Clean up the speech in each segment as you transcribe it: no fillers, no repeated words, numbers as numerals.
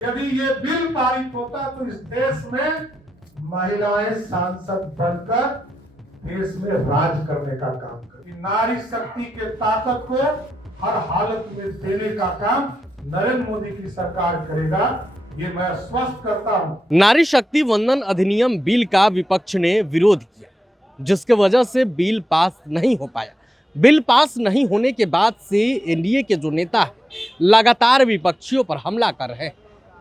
यदि ये बिल पारित होता तो इस देश में महिलाएं सांसद बनकर देश में राज करने का काम करें। नारी शक्ति के ताकत को हर हालत में देने का काम नरेंद्र मोदी की सरकार करेगा, ये मैं आश्वस्त करता हूं। नारी शक्ति वंदन अधिनियम बिल का विपक्ष ने विरोध किया, जिसके वजह से बिल पास नहीं हो पाया। बिल पास नहीं होने के बाद से एनडीए के जो नेता हैं लगातार विपक्षियों पर हमला कर रहे हैं।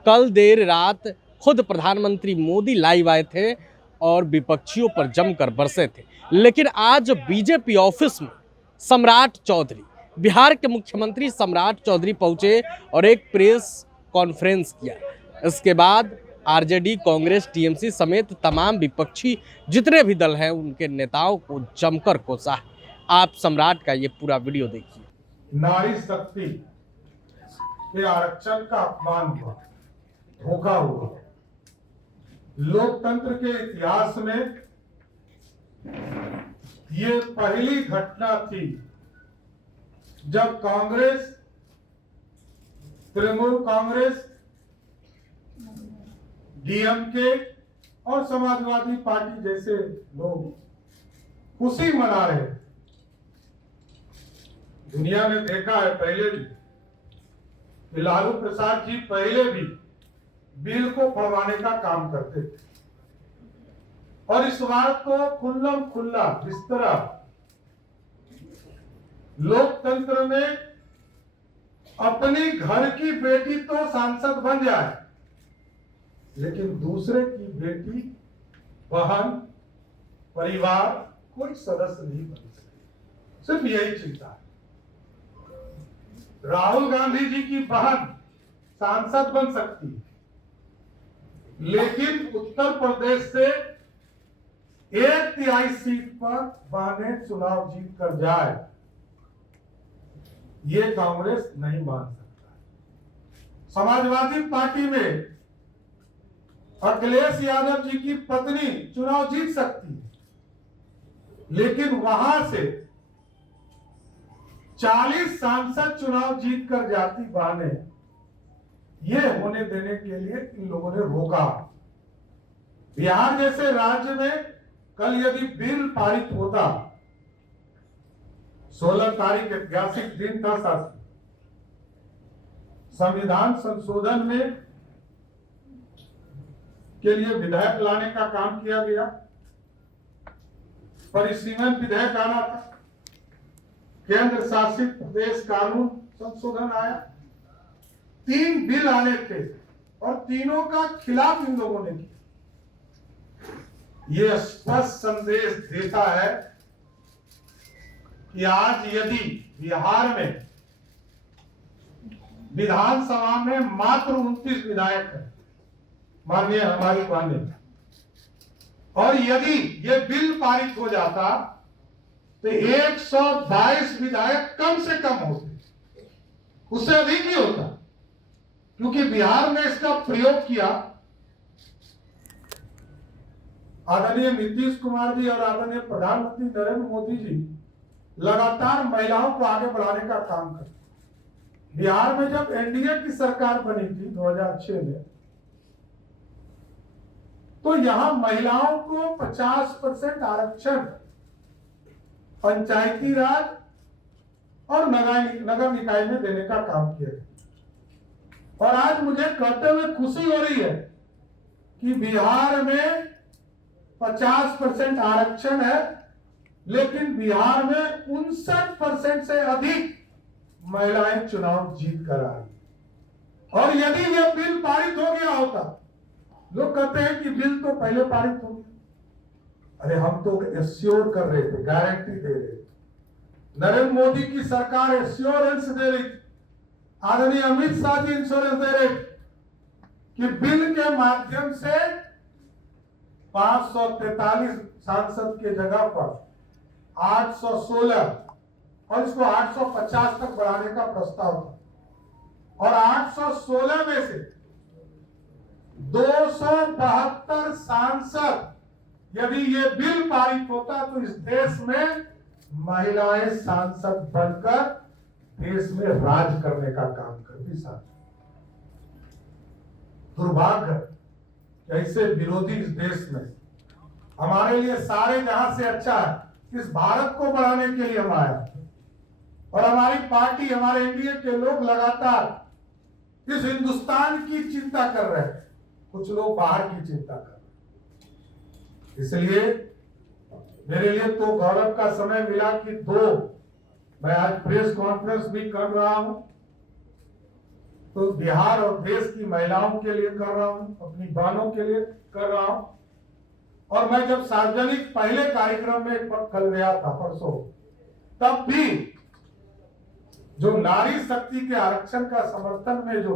कल देर रात खुद प्रधानमंत्री मोदी लाइव आए थे और विपक्षियों पर जमकर बरसे थे। लेकिन आज बीजेपी ऑफिस में सम्राट चौधरी, बिहार के मुख्यमंत्री सम्राट चौधरी पहुंचे और एक प्रेस कॉन्फ्रेंस किया। इसके बाद आरजेडी, कांग्रेस, टीएमसी समेत तमाम विपक्षी जितने भी दल हैं उनके नेताओं को जमकर कोसा है। आप सम्राट का ये पूरा वीडियो देखिए। नारी शक्ति के आरक्षण का अपमान हुआ, धोखा हुआ। लोकतंत्र के इतिहास में ये पहली घटना थी जब कांग्रेस, तृणमूल कांग्रेस, डीएमके और समाजवादी पार्टी जैसे लोग खुशी मना रहे। दुनिया ने देखा है पहले भी कि लालू प्रसाद जी पहले भी बिल को फड़वाने का काम करते थे और इस बात को खुल्लम खुल्ला जिस तरह लोकतंत्र में अपनी घर की बेटी तो सांसद बन जाए, लेकिन दूसरे की बेटी, बहन, परिवार कोई सदस्य नहीं बन सकती। सिर्फ यही चिंता है। राहुल गांधी जी की बहन सांसद बन सकती है, लेकिन उत्तर प्रदेश से 1/3 सीट पर बहनें चुनाव जीत कर जाए, ये कांग्रेस नहीं मान सकता। समाजवादी पार्टी में अखिलेश यादव जी की पत्नी चुनाव जीत सकती है, लेकिन वहां से 40 सांसद चुनाव जीत कर जाती बहनें, ये होने देने के लिए इन लोगों ने रोका। बिहार जैसे राज्य में कल यदि बिल पारित होता, 16 तारीख ऐतिहासिक दिन था साथी, संविधान संशोधन में के लिए विधेयक लाने का काम किया गया, परिसीमन विधेयक आना था, केंद्र शासित प्रदेश कानून संशोधन आया, 3 बिल आने थे और तीनों का खिलाफ इन लोगों ने किया। यह स्पष्ट संदेश देता है कि आज यदि बिहार में विधानसभा में मात्र 29 विधायक है, माननीय हमारी मान्य, और यदि यह बिल पारित हो जाता तो 122 विधायक कम से कम होते, उससे अधिक ही होता, क्योंकि बिहार में इसका प्रयोग किया आदरणीय नीतीश कुमार जी और आदरणीय प्रधानमंत्री नरेंद्र मोदी जी लगातार महिलाओं को आगे बढ़ाने का काम करते। बिहार में जब एनडीए की सरकार बनी थी 2006 में, तो यहां महिलाओं को 50% आरक्षण पंचायती राज और नगर निकाय में देने का काम किया। और आज मुझे कहते हुए खुशी हो रही है कि बिहार में 50% आरक्षण है, लेकिन बिहार में 59% से अधिक महिलाएं चुनाव जीत कर आई। और यदि यह बिल पारित हो गया होता, लोग कहते हैं कि बिल तो पहले पारित हो गया। अरे हम तो एश्योर कर रहे थे, गारंटी दे रहे थे। नरेंद्र मोदी की सरकार एश्योरेंस दे रही थी, आदरणीय अमित शाह जी इंश्योरेंस दे रहे थे कि बिल के माध्यम से 543 सांसद के जगह पर 816 और इसको 850 तक बढ़ाने का प्रस्ताव था, और 816 में से 272 सांसद, यदि ये बिल पारित होता तो इस देश में महिलाएं सांसद बनकर देश में राज करने का काम करती। साथ दुर्भाग्य कि ऐसे विरोधी इस देश में। हमारे लिए सारे जहां से अच्छा है, इस भारत को बढ़ाने के लिए हम आए और हमारी पार्टी, हमारे एनडीए के लोग लगातार इस हिंदुस्तान की चिंता कर रहे हैं, कुछ लोग बाहर की चिंता कर रहे हैं। इसलिए मेरे लिए तो गौरव का समय मिला कि मैं आज प्रेस कॉन्फ्रेंस भी कर रहा हूं, तो बिहार और देश की महिलाओं के लिए कर रहा हूं, अपनी बहनों के लिए कर रहा हूं। और मैं जब सार्वजनिक पहले कार्यक्रम में कल गया था परसों, तब भी जो नारी शक्ति के आरक्षण का समर्थन में जो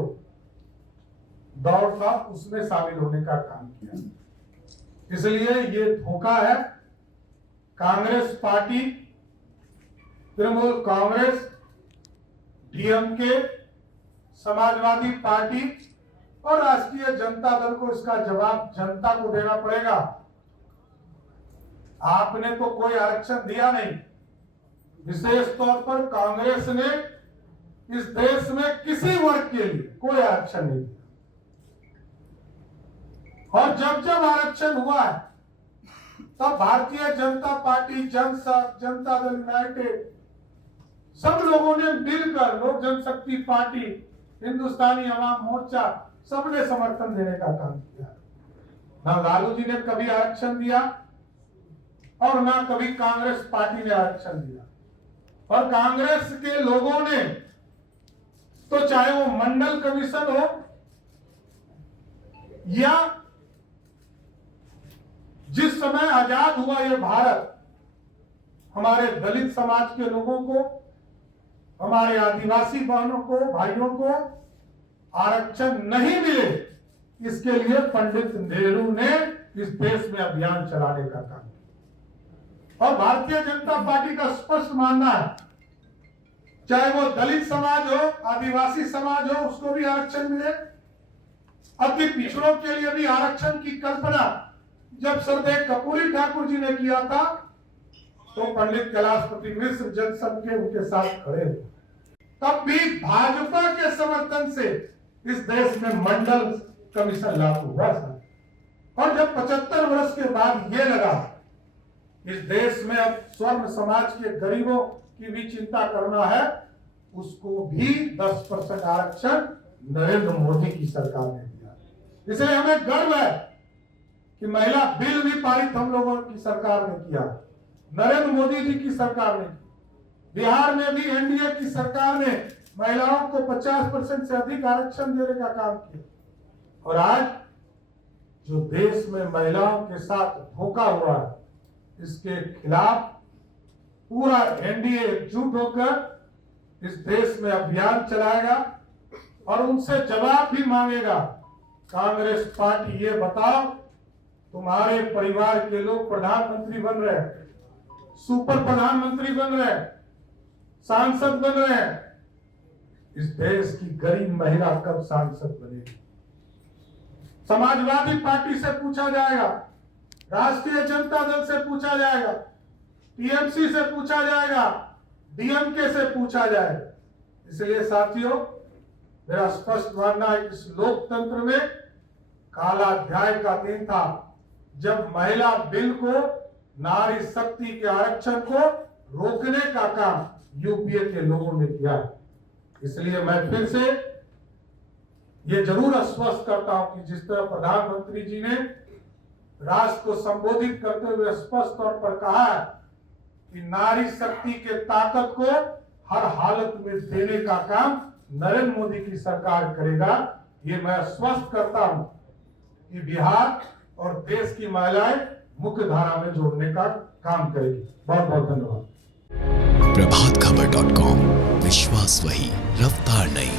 दौड़ था, उसमें शामिल होने का काम किया। इसलिए ये धोखा है। Congress party, Trinamool Congress, DMK, Samajwadi party और राष्ट्रीय जनता दल को इसका जवाब जनता को देना पड़ेगा। आपने तो कोई आरक्षण दिया नहीं। विशेष तौर पर कांग्रेस ने इस देश में किसी वर्ग के लिए कोई आरक्षण नहीं दिया। और जब जब आरक्षण हुआ है, तब भारतीय जनता पार्टी, जनता दल यूनाइटेड, सब लोगों ने मिलकर, लोक जनशक्ति पार्टी, हिंदुस्तानी अवाम मोर्चा, सबने समर्थन देने का काम किया। ना लालू जी ने कभी आरक्षण दिया और ना कभी कांग्रेस पार्टी ने आरक्षण दिया। और कांग्रेस के लोगों ने तो चाहे वो मंडल कमीशन हो या जिस समय आजाद हुआ ये भारत, हमारे दलित समाज के लोगों को, हमारे आदिवासी बहनों को, भाइयों को आरक्षण नहीं मिले, इसके लिए पंडित नेहरू ने इस देश में अभियान चलाने का काम किया। और भारतीय जनता पार्टी का स्पष्ट मानना है, चाहे वो दलित समाज हो, आदिवासी समाज हो, उसको भी आरक्षण मिले। अति पिछड़ों के लिए भी आरक्षण की कल्पना जब सरदेव कपूरी ठाकुर जी ने किया था, तो पंडित कैलाशपति मिश्र जनसंघ के उनके साथ खड़े हुए। तब भी भाजपा के समर्थन से इस देश में मंडल कमीशन लागू हुआ था। और जब 75 वर्ष के बाद ये लगा इस देश में अब स्वर्ण समाज के गरीबों की भी चिंता करना है, उसको भी 10% आरक्षण नरेंद्र मोदी की सरकार ने दिया। इसलिए हमें गर्व है कि महिला बिल भी पारित हम लोगों की सरकार ने किया, नरेंद्र मोदी जी की सरकार ने। बिहार में भी एनडीए की सरकार ने महिलाओं को 50% से अधिक आरक्षण देने का काम किया। और आज जो देश में महिलाओं के साथ धोखा हुआ है, इसके खिलाफ पूरा एनडीए एकजुट होकर इस देश में अभियान चलाएगा और उनसे जवाब भी मांगेगा। कांग्रेस पार्टी, ये बताओ, तुम्हारे परिवार के लोग प्रधानमंत्री बन रहे हैं, सुपर प्रधानमंत्री बन रहे हैं, सांसद बन रहे हैं, इस देश की गरीब महिला कब सांसद बनेगी? समाजवादी पार्टी से पूछा जाएगा, राष्ट्रीय जनता दल से पूछा जाएगा, टीएमसी से पूछा जाएगा, डीएमके से पूछा जाएगा। इसलिए साथियों, मेरा स्पष्ट मानना है कि इस लोकतंत्र में काला अध्याय का दिन था जब महिला बिल को, नारी शक्ति के आरक्षण को रोकने का काम यूपीए के लोगों ने किया। इसलिए मैं फिर से ये जरूर आश्वस्त करता हूं कि जिस तरह प्रधानमंत्री जी ने राष्ट्र को संबोधित करते हुए स्पष्ट तौर पर कहा है कि नारी शक्ति के ताकत को हर हालत में देने का काम नरेंद्र मोदी की सरकार करेगा, ये मैं आश्वस्त करता हूं कि बिहार और देश की महिलाएं मुख्य धारा में जोड़ने का काम करेगी। बहुत बहुत धन्यवाद। प्रभातखबर.com, विश्वास वही, रफ्तार नहीं।